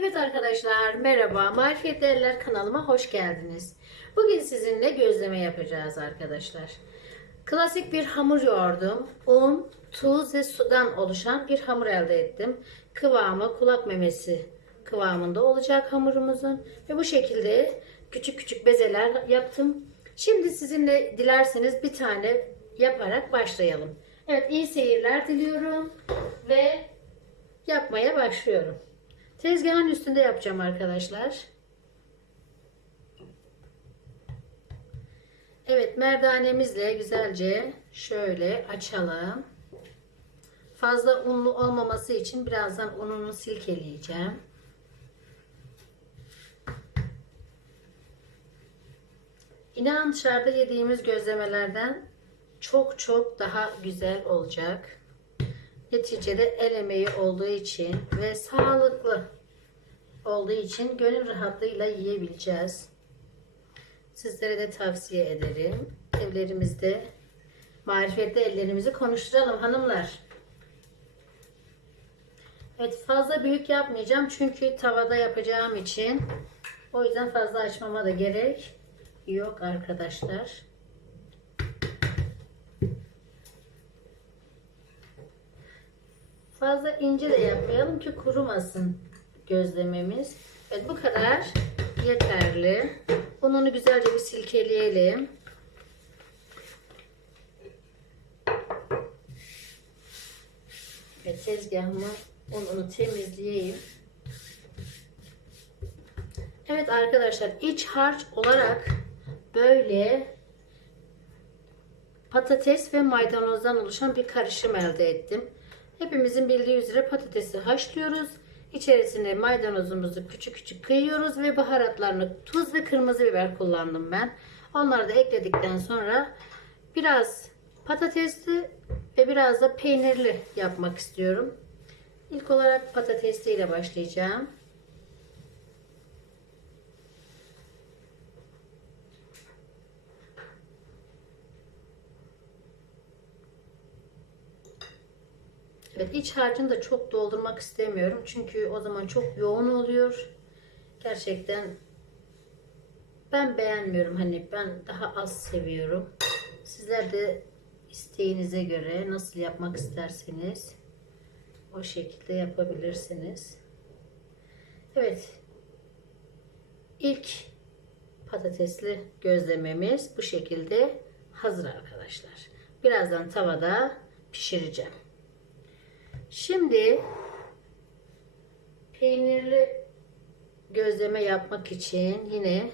Evet arkadaşlar merhaba Marifetli Eller kanalıma hoş geldiniz. Bugün sizinle gözleme yapacağız arkadaşlar. Klasik bir hamur yoğurdum. Un, tuz ve sudan oluşan bir hamur elde ettim. Kıvamı kulak memesi kıvamında olacak hamurumuzun. Ve bu şekilde küçük küçük bezeler yaptım. Şimdi sizinle dilerseniz bir tane yaparak başlayalım. Evet iyi seyirler diliyorum ve yapmaya başlıyorum. Tezgahın üstünde yapacağım arkadaşlar. Evet merdanemizle güzelce şöyle açalım. Fazla unlu olmaması için birazdan ununu silkeleyeceğim. İnanın dışarıda yediğimiz gözlemelerden çok çok daha güzel olacak. Neticede el emeği olduğu için ve sağlıklı olduğu için gönül rahatlığıyla yiyebileceğiz. Sizlere de tavsiye ederim. Evlerimizde marifetli ellerimizi konuşturalım hanımlar. Evet fazla büyük yapmayacağım çünkü tavada yapacağım için. O yüzden fazla açmama da gerek yok arkadaşlar. Fazla ince de yapmayalım ki kurumasın gözlememiz. Evet bu kadar yeterli. Ununu güzelce bir silkeleyelim. Evet tezgahımı ununu temizleyeyim. Evet arkadaşlar iç harç olarak böyle patates ve maydanozdan oluşan bir karışım elde ettim. Hepimizin bildiği üzere patatesi haşlıyoruz. İçerisine maydanozumuzu küçük küçük kıyıyoruz ve baharatlarını tuz ve kırmızı biber kullandım ben. Onları da ekledikten sonra biraz patatesli ve biraz da peynirli yapmak istiyorum. İlk olarak patatesli ile başlayacağım. Evet iç harcını da çok doldurmak istemiyorum. Çünkü o zaman çok yoğun oluyor. Gerçekten ben beğenmiyorum. Hani ben daha az seviyorum. Sizler de isteğinize göre nasıl yapmak isterseniz o şekilde yapabilirsiniz. Evet. İlk patatesli gözlememiz bu şekilde hazır arkadaşlar. Birazdan tavada pişireceğim. Şimdi peynirli gözleme yapmak için yine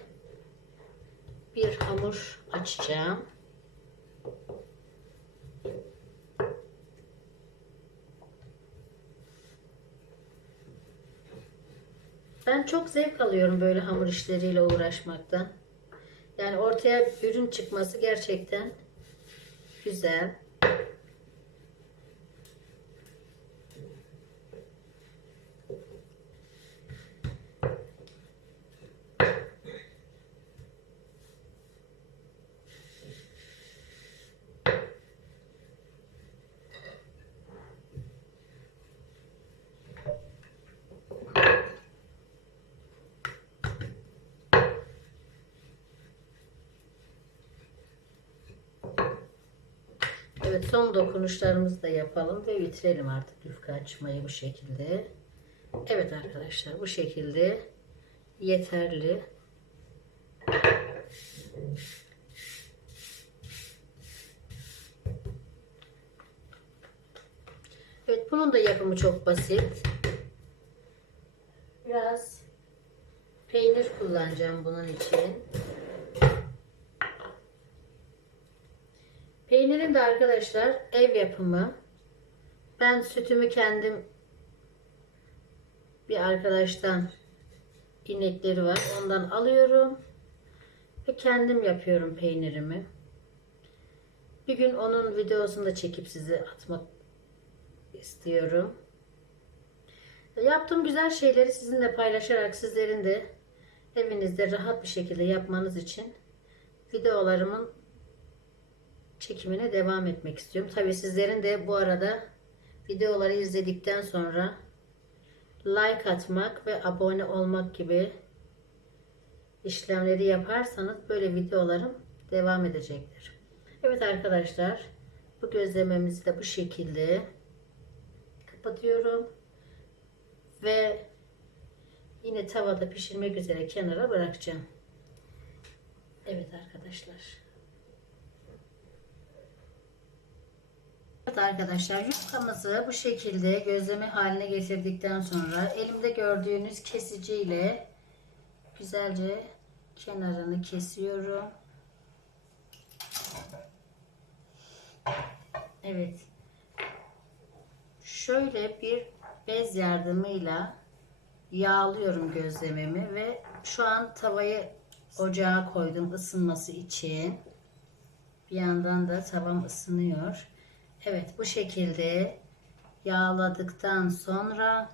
bir hamur açacağım. Ben çok zevk alıyorum böyle hamur işleriyle uğraşmaktan. Yani ortaya ürün çıkması gerçekten güzel. Evet son dokunuşlarımızı da yapalım ve bitirelim artık yufka açmayı bu şekilde. Evet arkadaşlar bu şekilde yeterli. Evet bunun da yapımı çok basit. Biraz peynir kullanacağım bunun için. Peynirim de arkadaşlar ev yapımı. Ben sütümü kendim bir arkadaştan inekleri var. Ondan alıyorum. Ve kendim yapıyorum peynirimi. Bir gün onun videosunu da çekip size atmak istiyorum. Yaptığım güzel şeyleri sizinle paylaşarak sizlerin de evinizde rahat bir şekilde yapmanız için videolarımın çekimine devam etmek istiyorum. Tabi sizlerin de bu arada videoları izledikten sonra like atmak ve abone olmak gibi işlemleri yaparsanız böyle videolarım devam edecektir. Evet arkadaşlar bu gözlememizi de bu şekilde kapatıyorum ve yine tavada pişirmek üzere kenara bırakacağım. Evet arkadaşlar. Evet arkadaşlar yufkamızı bu şekilde gözleme haline getirdikten sonra elimde gördüğünüz kesiciyle güzelce kenarını kesiyorum. Evet. Şöyle bir bez yardımıyla yağlıyorum gözlememi ve şu an tavayı ocağa koydum ısınması için. Bir yandan da tavam ısınıyor. Evet bu şekilde yağladıktan sonra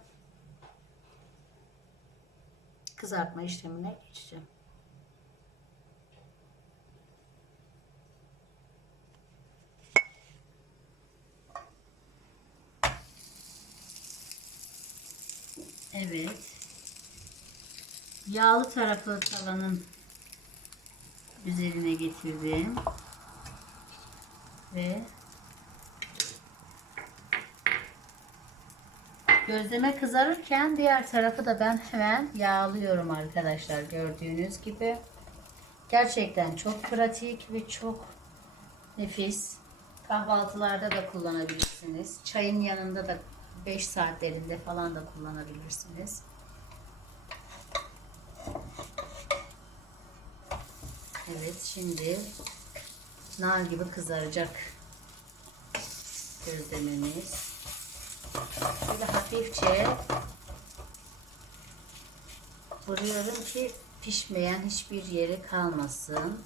kızartma işlemine geçeceğim. Evet. Yağlı tarafı tavanın üzerine getirdim. Ve gözleme kızarırken diğer tarafı da ben hemen yağlıyorum arkadaşlar gördüğünüz gibi. Gerçekten çok pratik ve çok nefis. Kahvaltılarda da kullanabilirsiniz. Çayın yanında da 5 saatlerinde falan da kullanabilirsiniz. Evet şimdi nar gibi kızaracak gözlememiz. Böyle hafifçe vuruyorum ki pişmeyen hiçbir yeri kalmasın.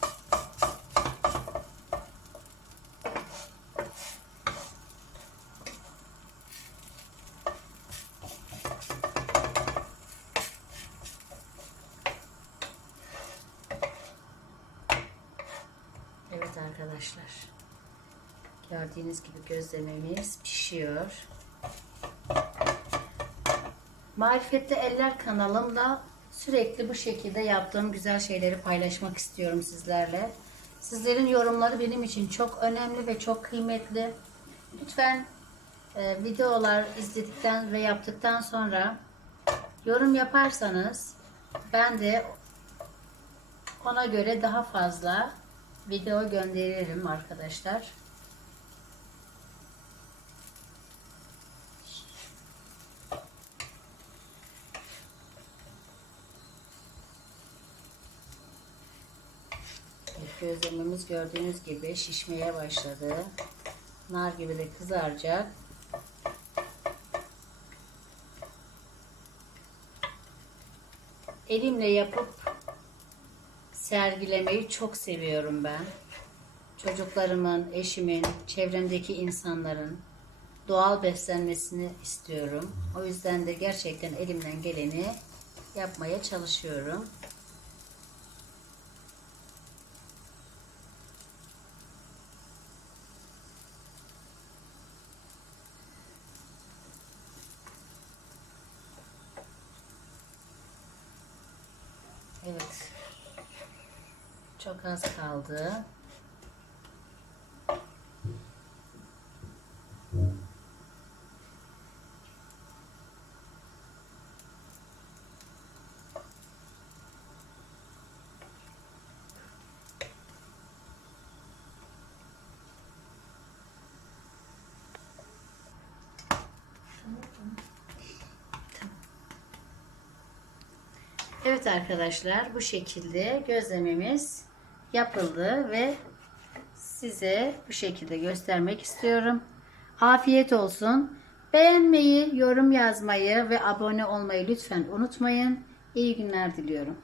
Evet arkadaşlar. Gördüğünüz gibi gözlememiz pişiyor. Marifetli Eller kanalımda sürekli bu şekilde yaptığım güzel şeyleri paylaşmak istiyorum sizlerle. Sizlerin yorumları benim için çok önemli ve çok kıymetli. Lütfen e, videolar izledikten ve yaptıktan sonra yorum yaparsanız ben de ona göre daha fazla video gönderirim arkadaşlar. Gözlememiz gördüğünüz gibi şişmeye başladı. Nar gibi de kızaracak. Elimle yapıp sergilemeyi çok seviyorum ben. Çocuklarımın, eşimin, çevremdeki insanların doğal beslenmesini istiyorum. O yüzden de gerçekten elimden geleni yapmaya çalışıyorum. Evet. Çok az kaldı. Evet arkadaşlar bu şekilde gözlememiz yapıldı ve size bu şekilde göstermek istiyorum. Afiyet olsun. Beğenmeyi, yorum yazmayı ve abone olmayı lütfen unutmayın. İyi günler diliyorum.